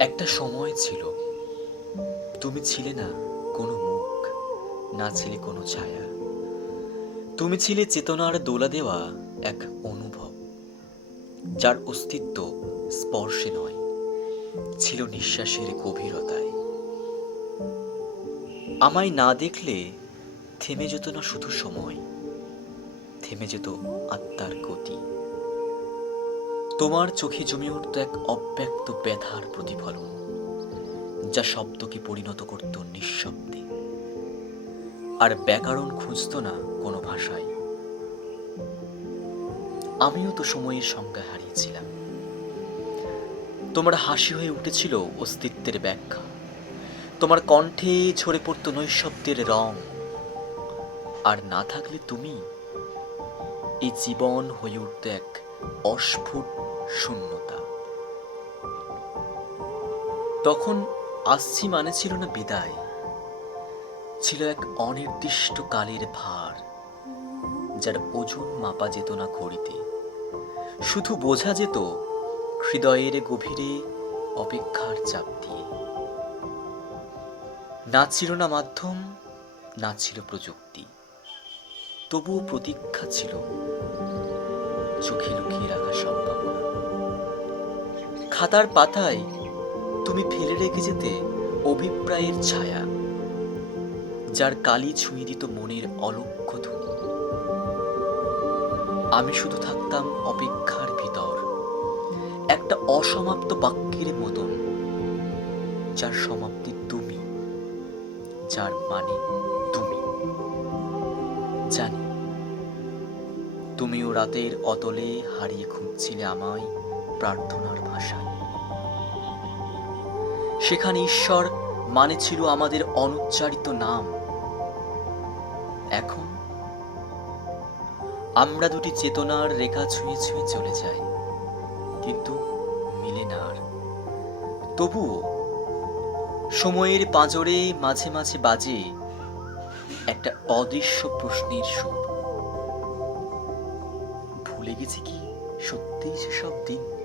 একটা সময় ছিল। তুমি ছিলে না কোনো মুখ, না ছিলে কোনো ছায়া। তুমি ছিলে চেতনার দোলা দেওয়া এক অনুভব, যার অস্তিত্ব স্পর্শে নয়, ছিল নিঃশ্বাসের গভীরতায়। আমায় না দেখলে থেমে যেত না শুধু সময়, থেমে যেত আত্মার গতি। তোমার চোখে জমে উঠত এক অব্যক্ত ব্যথার প্রতিফলন, যা শব্দকে পরিণত করত নিঃশব্দে। আর ব্যাকরণ খুঁজত না কোনো ভাষায়। আমিও তো সময়ের সংজ্ঞা হারিয়েছিলাম। তোমার হাসি হয়ে উঠেছিল অস্তিত্বের ব্যাখ্যা। তোমার কণ্ঠে ঝরে পড়তো নৈশব্দের রং। আর না থাকলে তুমি এই জীবন হয়ে উঠত এক অস্ফুট শূন্যতা। তখন আসছি মানে ছিল না বিদায়। ছিল এক অনির্দিষ্ট কালের ভার, যার ওজন মাপা যেত না ঘড়িতে। শুধু বোঝা যেত হৃদয়ের গভীরে অপেক্ষার চাপ দিয়ে। না ছিল না মাধ্যম, না ছিল প্রযুক্তি। তবুও প্রতীক্ষা ছিল চোখে লুকিয়ে রাখা সম্ভাবনা খাতার পাতায় তুমি ফেলে রেখে যেতে অভিপ্রায়ের ছায়া, যার কালি ছুঁয়ে দিত মনের অলক্ষ্য ধ্বনি আমি শুধু থাকতাম অপেক্ষার ভিতর, একটা অসমাপ্ত বাক্যের মতন, যার সমাপ্তি তুমি, যার মানে তুমি। জানি তুমিও রাতের অতলে হারিয়ে খুঁজছিলে আমায় প্রার্থনার ভাষায়। সেখানে ঈশ্বর মানে ছিল আমাদের অনুচ্চারিত নাম। এখন আমরা দুটি চেতনার রেখা ছুঁয়ে ছুঁয়ে চলে যাই, কিন্তু মিলে না আর। তবুও সময়ের পাঁজরে মাঝে মাঝে বাজে একটা অদৃশ্য প্রশ্নের সুর। ভুলে গেছি কি? সত্যিই সেসব দিন।